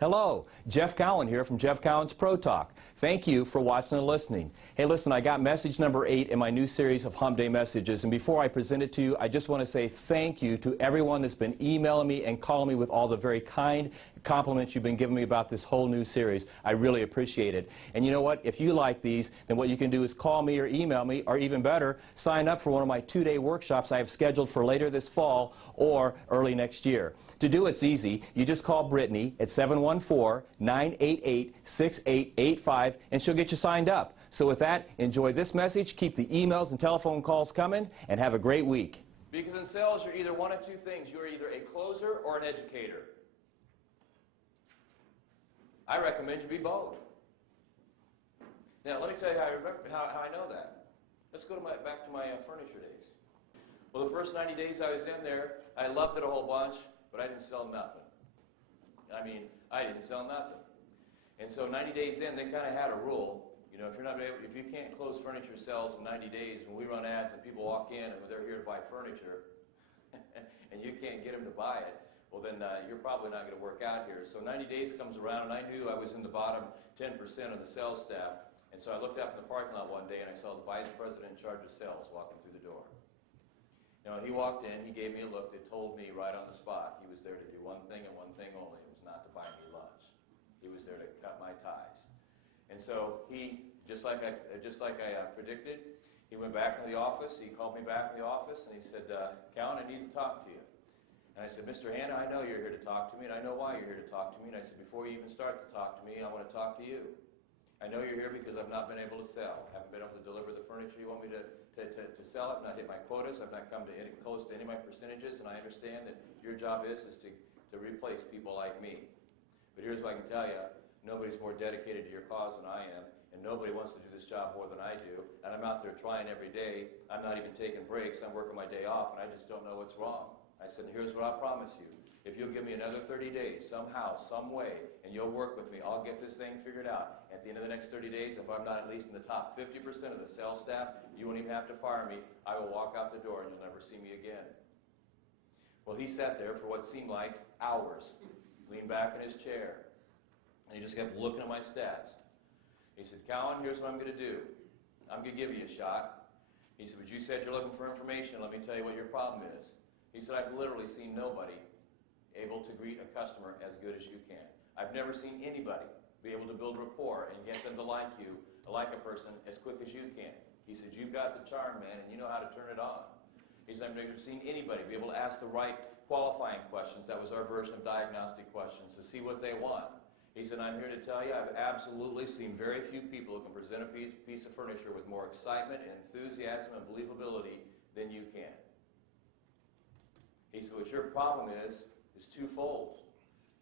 Hello, Jeff Cowan here from Jeff Cowan's Pro Talk. Thank you for watching and listening. Hey, listen, I got message number 8 in my new series of Hump Day messages, and before I present it to you, I just want to say thank you to everyone that's been emailing me and calling me with all the very kind compliments you've been giving me about this whole new series. I really appreciate it. And you know what? If you like these, then what you can do is call me or email me, or even better, sign up for one of my 2-day workshops I have scheduled for later this fall or early next year. To do it's easy. You just call Brittany at 714-988-6885, and she'll get you signed up. So with that, enjoy this message, keep the emails and telephone calls coming, and have a great week. Because in sales, you're either one of two things. You're either a closer or an educator. I recommend you be both. Now, let me tell you how I know that. Let's go to back to my furniture days. Well, the first 90 days I was in there, I loved it a whole bunch, but I didn't sell nothing. I mean, I didn't sell nothing. And so 90 days in, they kind of had a rule. You know, if you can't close furniture sales in 90 days, when we run ads and people walk in and they're here to buy furniture, and you can't get them to buy it, well then you're probably not going to work out here. So 90 days comes around, and I knew I was in the bottom 10% of the sales staff. And so I looked up in the parking lot one day, and I saw the vice president in charge of sales walking through the door. Now, he walked in, he gave me a look that told me right on the spot he was there to do one thing and one thing only. It was not to buy me lunch. He was there to cut my ties. And so he, just like I predicted, he went back in the office. He called me back in the office, and he said, Cowan, I need to talk to you. And I said, Mr. Hanna, I know you're here to talk to me, and I know why you're here to talk to me. And I said, before you even start to talk to me, I want to talk to you. I know you're here because I've not been able to sell. I haven't been able to deliver the furniture you want me to sell. I've not hit my quotas. I've not come to close to any of my percentages, and I understand that your job is to replace people like me. But here's what I can tell you. Nobody's more dedicated to your cause than I am, and nobody wants to do this job more than I do. And I'm out there trying every day. I'm not even taking breaks. I'm working my day off, and I just don't know what's wrong. I said, here's what I promise you. If you'll give me another 30 days, somehow, some way, and you'll work with me, I'll get this thing figured out. At the end of the next 30 days, if I'm not at least in the top 50% of the sales staff, you won't even have to fire me. I will walk out the door, and you'll never see me again. Well, he sat there for what seemed like hours, leaned back in his chair, and he just kept looking at my stats. He said, Cowan, here's what I'm going to do. I'm going to give you a shot. He said, but you said you're looking for information. Let me tell you what your problem is. He said, I've literally seen nobody able to greet a customer as good as you can. I've never seen anybody be able to build rapport and get them to like you, like a person, as quick as you can. He said, you've got the charm, man, and you know how to turn it on. He said, I've never seen anybody be able to ask the right qualifying questions. That was our version of diagnostic questions, to see what they want. He said, I'm here to tell you, I've absolutely seen very few people who can present a piece of furniture with more excitement and enthusiasm and believability than you can. He said, what your problem is twofold.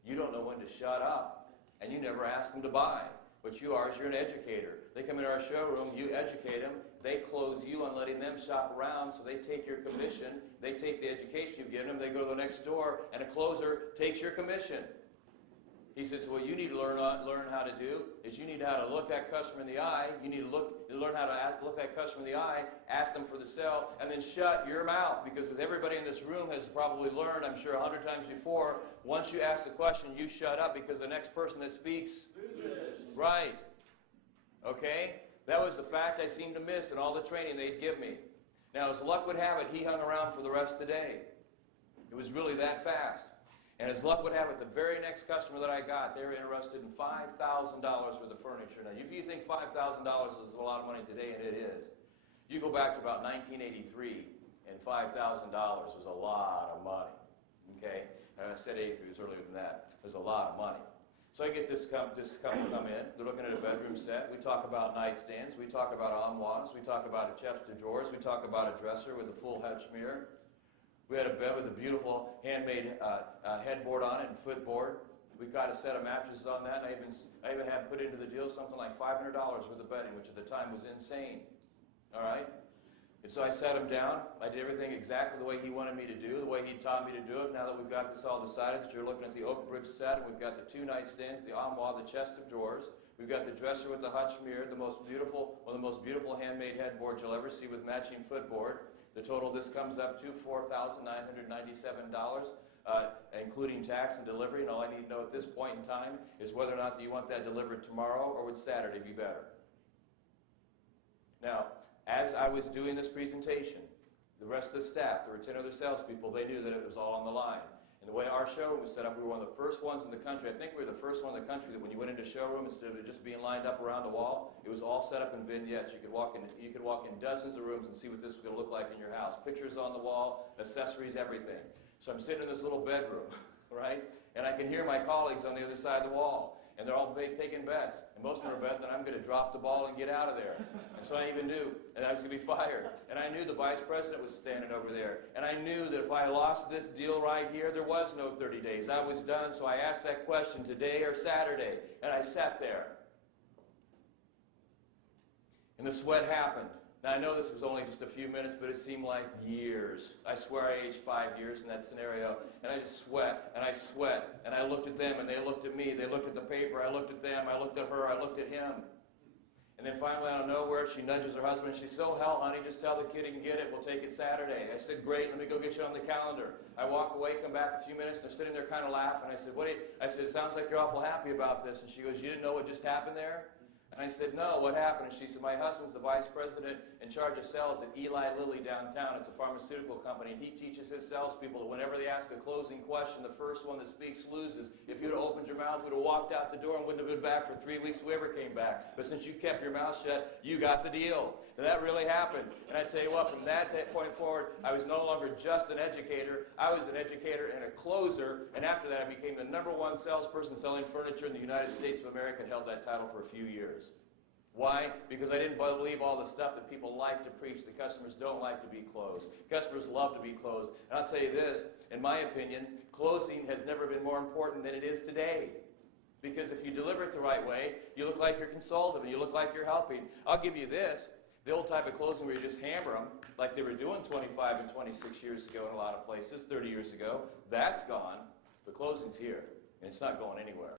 You don't know when to shut up, and you never ask them to buy. What you are is you're an educator. They come into our showroom, you educate them, they close you on letting them shop around, so they take your commission, they take the education you've given them, they go to the next door, and a closer takes your commission. He says, what you need to learn how to do is you need how to look that customer in the eye. You need to learn how to look that customer in the eye, ask them for the sale, and then shut your mouth. Because as everybody in this room has probably learned, I'm sure 100 times before, once you ask the question, you shut up because the next person that speaks. Right. Okay? That was the fact I seemed to miss in all the training they'd give me. Now, as luck would have it, he hung around for the rest of the day. It was really that fast. And as luck would have it, the very next customer that I got, they were interested in $5,000 worth of furniture. Now, if you think $5,000 is a lot of money today, and it is, you go back to about 1983, and $5,000 was a lot of money. Okay? And I said 83, it was earlier than that. It was a lot of money. So I get this couple come in. They're looking at a bedroom set. We talk about nightstands. We talk about armoires. We talk about a chest of drawers. We talk about a dresser with a full hedge mirror. We had a bed with a beautiful handmade headboard on it and footboard. We've got a set of mattresses on that, and I even had put into the deal something like $500 worth of bedding, which at the time was insane. All right? And so I sat him down. I did everything exactly the way he wanted me to do, the way he taught me to do it. Now that we've got this all decided, that you're looking at the oak bridge set, and we've got the 2 nightstands, the armoire, the chest of drawers. We've got the dresser with the hutch mirror, one of the most beautiful handmade headboards you'll ever see with matching footboard. The total of this comes up to $4,997. including tax and delivery. And all I need to know at this point in time is whether or not you want that delivered tomorrow, or would Saturday be better? Now, as I was doing this presentation, the rest of the staff, there were 10 other salespeople, they knew that it was all on the line. And the way our showroom was set up, we were one of the first ones in the country. I think we were the first one in the country that when you went into showroom, instead of it just being lined up around the wall, it was all set up in vignettes. You could walk in dozens of rooms and see what this was going to look like in your house. Pictures on the wall, accessories, everything. So I'm sitting in this little bedroom, right? And I can hear my colleagues on the other side of the wall. And they're all taking bets. And most of them are betting that I'm going to drop the ball and get out of there. And so I even knew that I was going to be fired. And I knew the vice president was standing over there. And I knew that if I lost this deal right here, there was no 30 days. I was done. So I asked that question, today or Saturday. And I sat there. And the sweat happened. Now, I know this was only just a few minutes, but it seemed like years. I swear I aged 5 years in that scenario. And I just sweat, and I sweat. And I looked at them, and they looked at me. They looked at the paper. I looked at them. I looked at her. I looked at him. And then finally, out of nowhere, she nudges her husband. She says, "Oh, hell, honey, just tell the kid he can get it. We'll take it Saturday." I said, "Great. Let me go get you on the calendar." I walk away, come back a few minutes. They're sitting there kind of laughing. I said, I said, "It sounds like you're awful happy about this." And she goes, "You didn't know what just happened there?" And I said, "No, what happened?" And she said, "My husband's the vice president in charge of sales at Eli Lilly downtown. It's a pharmaceutical company. And he teaches his salespeople that whenever they ask a closing question, the first one that speaks loses. If you'd have opened your mouth, we'd have walked out the door and wouldn't have been back for 3 weeks if we ever came back. But since you kept your mouth shut, you got the deal." And that really happened. And I tell you what, from that point forward, I was no longer just an educator. I was an educator and a closer. And after that, I became the #1 salesperson selling furniture in the United States of America and held that title for a few years. Why? Because I didn't believe all the stuff that people like to preach. The customers don't like to be closed. Customers love to be closed. And I'll tell you this, in my opinion, closing has never been more important than it is today. Because if you deliver it the right way, you look like you're consultative and you look like you're helping. I'll give you this. The old type of closing where you just hammer them, like they were doing 25 and 26 years ago in a lot of places, 30 years ago, that's gone. The closing's here, and it's not going anywhere.